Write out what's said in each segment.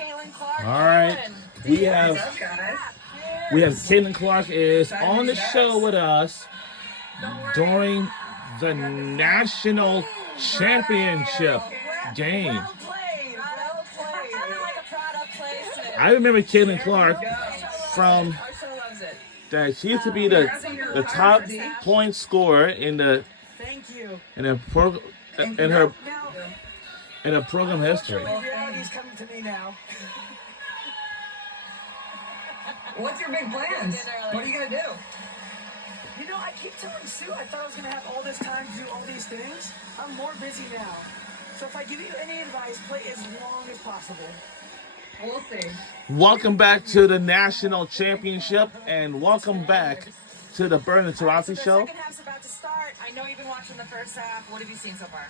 Caitlin Clark. All right. We have Caitlin Clark is on the show with us during the national championship game. Well played. Well played. Sounded like a product placement. I remember Caitlin Clark from Our show loves it. that she used to be the top point scorer in the Thank you. in her program history. Reality's coming to me now. What's your big plans? What are you gonna do? You know, I keep telling Sue I thought I was going to have all this time to do all these things. I'm more busy now. So if I give you any advice, play as long as possible. We'll see. Welcome back to the national championship, and welcome back to the Bernie Taurasi So show. the second half's about to start. I know you've been watching the first half. What have you seen so far?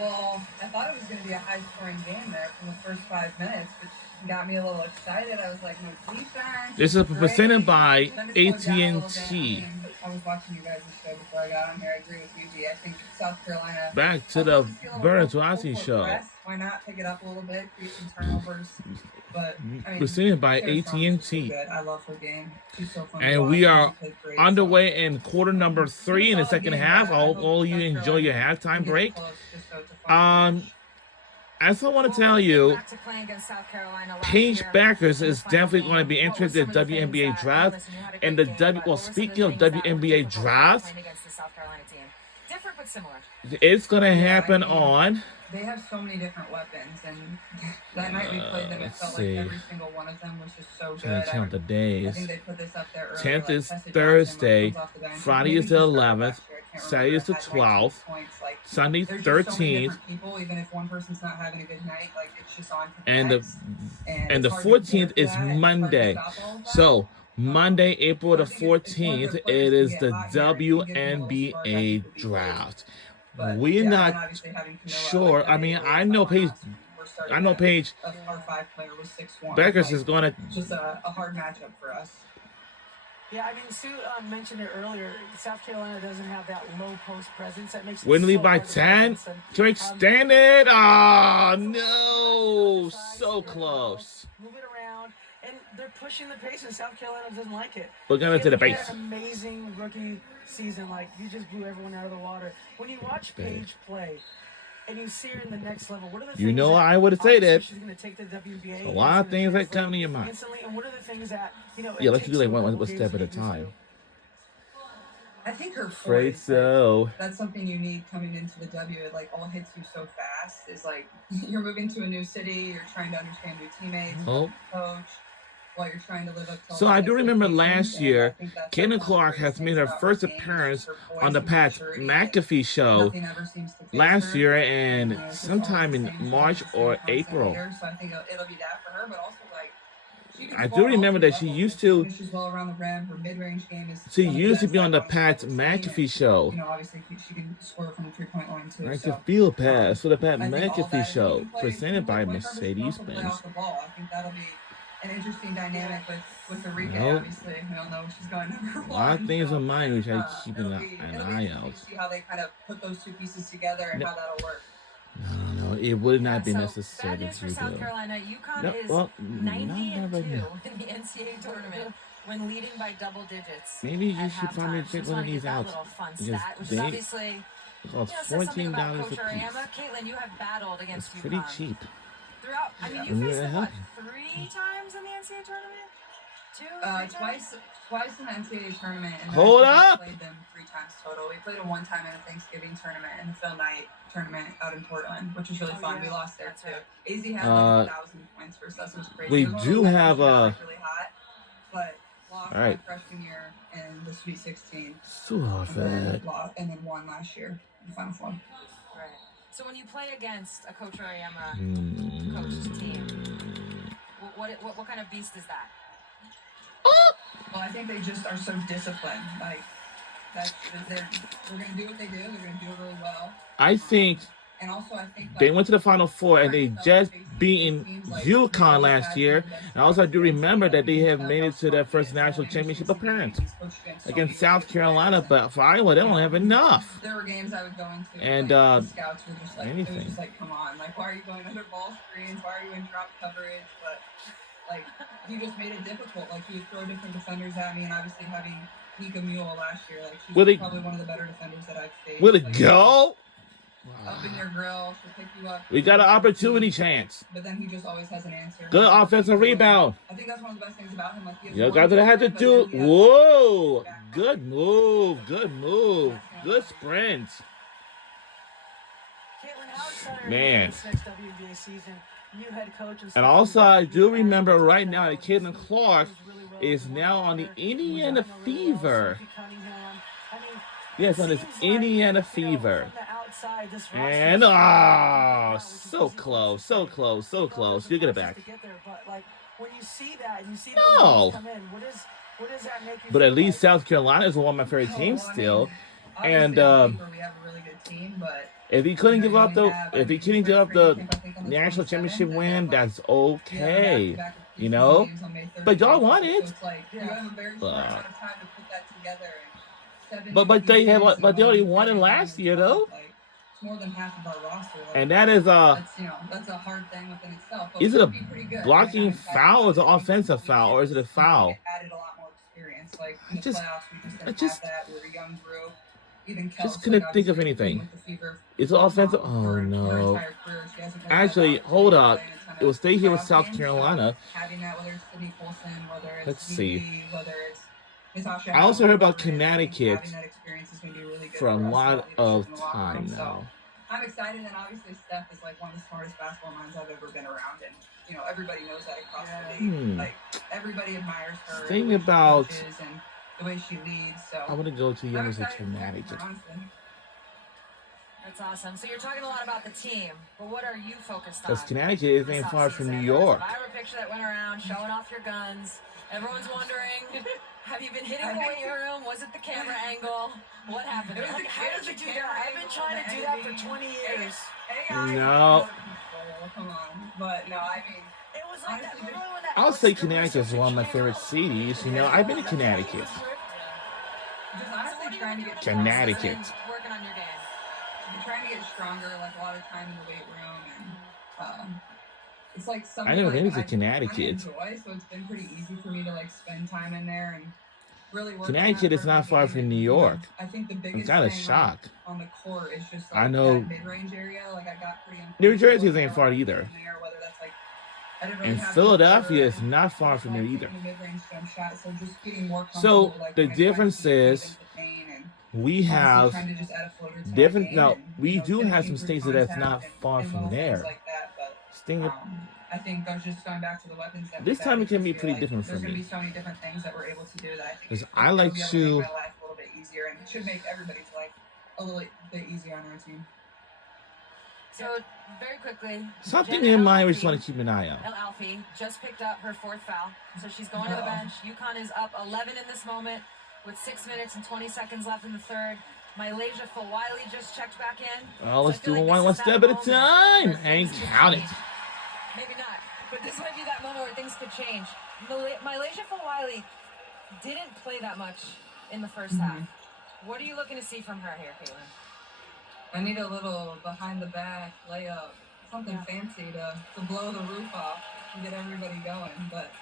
Well, I thought it was going to be a high-scoring game there from the first 5 minutes, which got me a little excited. I was like, no defense. This is presented by Then it slowed down a little bit. AT&T. I was watching you guys' show before I got on here. I agree with you, G. I think South Carolina. Back to the Bernie Taurasi show. Why not pick it up a little bit, create some turnovers? But I mean, Presented by Sarah Strong is so AT&T. good. I love her game. She's so fun to And watch. we are She plays great, underway in quarter number 3 in the second half. I hope all of you enjoy your halftime break. As I want to tell you, Paige Backers is definitely going to be interested in the WNBA draft. And speaking of WNBA draft, Different but similar. it's going to happen on. They have so many different weapons, and that night we played them, it let's felt see. like every single one of them was just so Trying good. to count the I days. think they put this up there earlier. 10th like is Tessa Johnson, Thursday. comes off the bench. Friday Maybe is the she started 11th. last year, I can't Saturday is the remember, had 19 12th. points, like, Sunday there's just so many 13th. different people, even if one person's not having a good night, like it's just on to the And the next. And and the it's hard to 14th prepare is for that. It's hard to Monday. stop all of that. So Monday, April the I think it's one of 14th, their it players is can the get hot here and get a little spark. I WNBA think would be great. draft. But, We're yeah, and not obviously having Camilla, sure. like, I mean, really I know someone Paige. else, we're starting I know to- Paige Our 5 player was 6'1". Beckers Like, is going to. just a hard matchup for us. Yeah, I mean, Sue mentioned it earlier. South Carolina doesn't have that low post presence. That makes it Win the so lead by hard to 10. defense. And, To extend it. Oh, no. So close. Move it around, and they're pushing the pace, and South Carolina doesn't like it. We're going to the Caitlin had base. an amazing rookie season. Like, you just blew everyone out of the water. When you watch Paige play, and you see her in the next level, what are the things You know that I would say that. she's going to take the WBA? A lot of things that come to your mind. Instantly, and what are the things that, you know, Yeah, it let's takes do like them a one couple step games at a to get used time. to? I think her Afraid poise, so. that's something you need coming into the W. It like all hits you so fast. Is like you're moving to a new city, you're trying to understand new teammates, Oh. coach, while you're trying to live up to. So I do remember expectations, last and year, I think that's Caitlin like Clark one of the has made things her about first her game, appearance is her poise on the and Pat maturity. McAfee show Nothing ever seems to phase last her. year, You and know, it's just sometime always in the same, she's March the same or constant April. leader, so I think it'll be that for her, but also like she can I score do all remember three that she levels. used She to. finishes well around the rim. Her mid-range game is She one of the used to best be on the I've Pat honestly ever seen, McAfee and show. you know, obviously she can score from the 3-point line too. Like So the field pass for the Pat I think all McAfee that, show, and you can presented by play coverage, but you can also play Mercedes-Benz. off the ball. I think that'll be an interesting dynamic with Enrique. Nope. Obviously, we all know she's going number A lot of one. things So, on mine which I keep it'll an be eye interesting out. to see how they kind of put those two pieces together and No. how that'll work. No, it would not be So, necessary bad news to for South do. Carolina. UConn No, is well, 90 not and right 2 now. in the NCAA tournament when leading by double digits. Maybe you at should probably halftime. check Just one of wanna get these that out little fun because stat, which is they obviously, cost says something about $14 Coach a piece. Auriemma. Caitlin, you have battled It's against pretty UConn cheap. throughout. I mean, you Yeah. faced them what, 3 times in the NCAA tournament? 2, 3 times? Twice in the NCAA tournament. And then Hold I think up! we played them 3 times total. We played them one time in a Thanksgiving tournament and the Phil Knight tournament out in Portland, which was really Oh, fun. yeah. We lost there That's too. right. AZ had Uh, like 1,000 points versus us. It was crazy. we It was one of do those have, that was really hot, but lost all right. my freshman year in the Sweet 16, So fat. and then won last year in the Final Four. Right. So when you play against a Coach Auriemma Mm. coached team, what kind of beast is that? Well, I think they just are so disciplined. Like they're going to do what they do. They're going to do it really well. I think And also, I think They like went to the Final Four and they Curry felt just facing beaten teams like he UConn always last has one year. of the best And also, I do defensive remember that they teams have of made how it to their smart he first is. And national I think championship he's appearance he's coached against so many against really South good players. Carolina, And but for Iowa, they you don't know, have enough. there were games I would go into, And like the scouts were just like, it was anything. just like, come on, like why are you going under ball screens? Why are you in drop coverage? But like he just made it difficult. Like he would throw different defenders at me, and obviously having Nika Mule last year, like she's probably one of the better defenders that I've faced. Will it like, go? Up in your grill, she'll pick you up. We got an opportunity chance. But then he just always has an answer. Good offensive rebound. I think that's one of the best things about him. Like he has You guys had to do. Whoa! Good move. Good move. Good sprint. Caitlin, how excited Man. are you for this next WNBA season? New head coach And also, I do remember right now that Caitlin Clark is now on the Indiana Fever. Yes, on this Indiana Fever. And so close, so close, so close. You get it back. No. But at least South Carolina is one of my favorite teams still. And we have a really good team, but if he couldn't give up the national championship win, that's okay. You know? But y'all won it. But they already won it last year though. It's more than half of our roster. Like, and that is that's a hard thing within itself. But is it a blocking foul or is it an offensive foul or is it a foul? Added a lot more experience. Like in the playoffs, we just didn't have that. We're a young group. Even Kels, just couldn't think of anything. Is it offensive? Oh no. Actually, hold up. It will stay here with South Carolina. Let's see. I also heard about Connecticut for a lot of time now. I'm excited, and obviously Steph is like one of the smartest basketball minds I've ever been around, and you know everybody knows that across the league. Like everybody admires her. Thing about and the way she leads. So I want to go to the University of Connecticut. That's awesome. So you're talking a lot about the team, but what are you focused on? Because Connecticut isn't far from New York. I have a picture that went around showing off your guns. Everyone's wondering, have you been hitting the weight room? Was it the camera angle? What happened? Like, how did you do that? I've been trying to do that for 20 years. No. Come on. But no, I mean, it was like that. I'll say Connecticut is one of my favorite cities. You know, I've been to Connecticut. Just honestly trying to get Connecticut. Working on your game. I'm trying to get stronger, like a lot of time in the weight room, and it's like something I never like, been to I Connecticut. enjoy, so it's been pretty easy for me to like spend time in there and really work. Connecticut is not far from New York. I think the biggest I'm kind of thing shocked. on the court is just like I know that mid-range area. Like I got pretty. New Jersey ain't far either. There, whether that's like, I didn't really And have Philadelphia is and not far from there either. the mid-range jump shot, so just getting more So comfortable, like, the when I try to difference get into is the paint and we have trying to just add a floater to my different. game Now and, we you know, do have finishing some through states that's contact not and far from little things there. like that, but, Sting. I think I was just going back to the weapons that This we time had it can be this year, pretty like, different for there's going to me. be so many different things that we're able to do that I think 'Cause it'll I like be able to- make my life a little bit easier, and it should make everybody's life a little bit easier on our team. So very quickly, Something Jenna in mind we Alfie- just want to keep an eye out. El Alfie just picked up her 4th foul, so she's going to the bench. UConn is up 11 in this moment with 6 minutes and 20 seconds left in the third. Malaysia Fulwiley just checked back in. Oh, let's So I feel do like one this one is that step at a moment time where and things could count it. change. Maybe not, but this might be that moment where things could change. Malaysia Fulwiley didn't play that much in the first half. What are you looking to see from her here, Caitlin? I need a little behind the back layup, something fancy to blow the roof off and get everybody going. But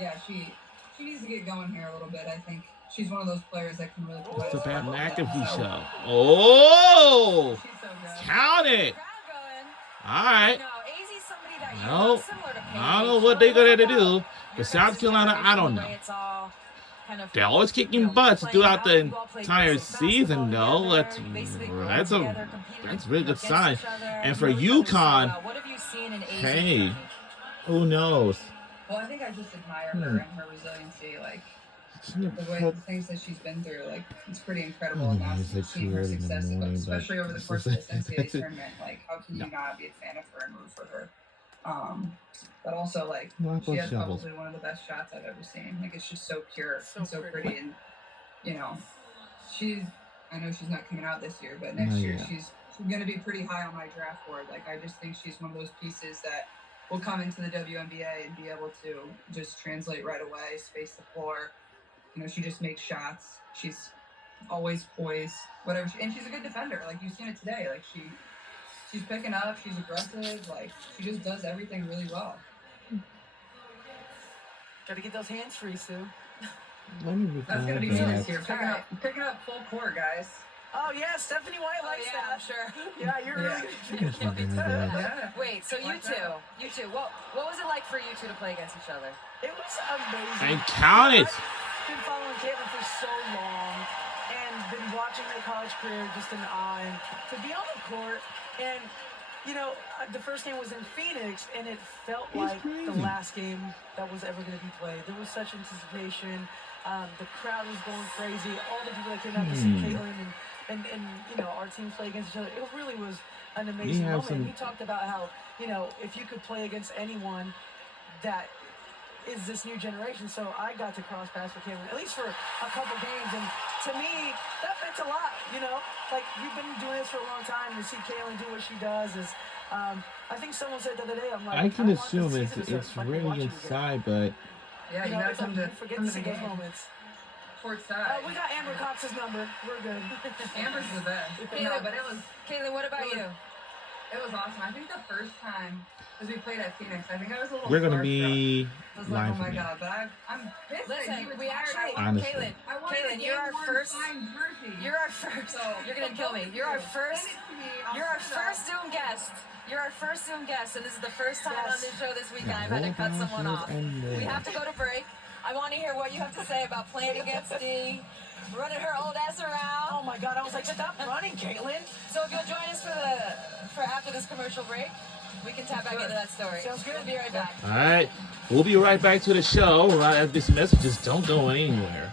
yeah, she needs to get going here a little bit. I think she's one of those players that can really provide. It's a Pat us a lot. McAfee show. Oh, She's so good. count it. Crowd going. All right. No, AZ's somebody that you No, know, similar to Paige. I don't know what they're gonna do. Your But South guys' Carolina, I don't generation, the know. way it's all kind of, They're always you kicking know, butts playing throughout the basketball, playing entire basic season, basketball though. together, basically grew up That's together, competed, a really good against sign. each other, And for know each other so UConn, well. What have you seen in AZ's hey, journey? who knows? Well, I think I just admire her and her resiliency. Like the things that she's been through, like it's pretty incredible. And now It's like seeing too her early in the success, morning, but especially over the it's course just- of this NCAA tournament. Like, how can you not be a fan of her and root for her? But also, like, Not she both has shovels. probably one of the best shots I've ever seen. Like, it's just so pure So and so pretty. pretty. And, you know, I know she's not coming out this year, but next Not year yet. she's going to be pretty high on my draft board. Like, I just think she's one of those pieces that will come into the WNBA and be able to just translate right away, space the floor. You know, she just makes shots. She's always poised, whatever. And she's a good defender. Like, you've seen it today. Like, she's picking up. She's aggressive. Like, she just does everything really well. Gotta get those hands free, Sue. Let me look That's at going to be me this that. year. Picking up full court, guys. Oh yeah, Stephanie White likes yeah, I'm that. sure. Yeah, you're Yeah. really Look at that. Yeah. Wait, so you two, what was it like for you two to play against each other? It was amazing. And count it. I've been following Caitlin for so long and been watching her college career just in awe. And to be on the court and, you know, the first game was in Phoenix and it felt It's like the crazy. last game that was ever going to be played. There was such anticipation. The crowd was going crazy. All the people that came out to see Caitlin and you know, our team play against each other. It really was an amazing have moment. some- We talked about how, you know, if you could play against anyone that is this new generation. So I got to cross paths with Caitlin, at least for a couple games. And to me, that meant a lot, you know? Like, you've been doing this for a long time. To see Caitlin do what she does is, I think someone said the other day, I'm like, I can want this assume season to start it's fucking really watching again. inside, but Yeah, You you know, got to it's like come to you forget to the see those game. moments. Court side. We got Amber Cox's number. We're good. Amber's the best. Caitlin, No, but Caitlin, what about you? it was awesome. I think the first time, because we played at Phoenix, I think I was a little we're gonna starstruck. be I was like, live oh my from god, but I'm pissed that Listen, he we retired. actually, Honestly. Caitlin, I wanted Caitlin, a you're our game-worn first. signed jersey. You're our first. So, You're gonna kill me. You're our first. Send it to me. I'll You're our send it out. first Zoom guest. You're our first Zoom guest, and this is the first time on Yes. this show this weekend Yeah, I've had to cut hold on, someone let's off. end We there. have to go to break. I want to hear what you have to say about playing against Dee, running her old ass around. Oh my god, I was like, stop running, Caitlin. So if you'll join us for after this commercial break, we can tap back into that story. Sounds good. We'll be right back. all right. We'll be right back to the show right after this message. Just don't go anywhere.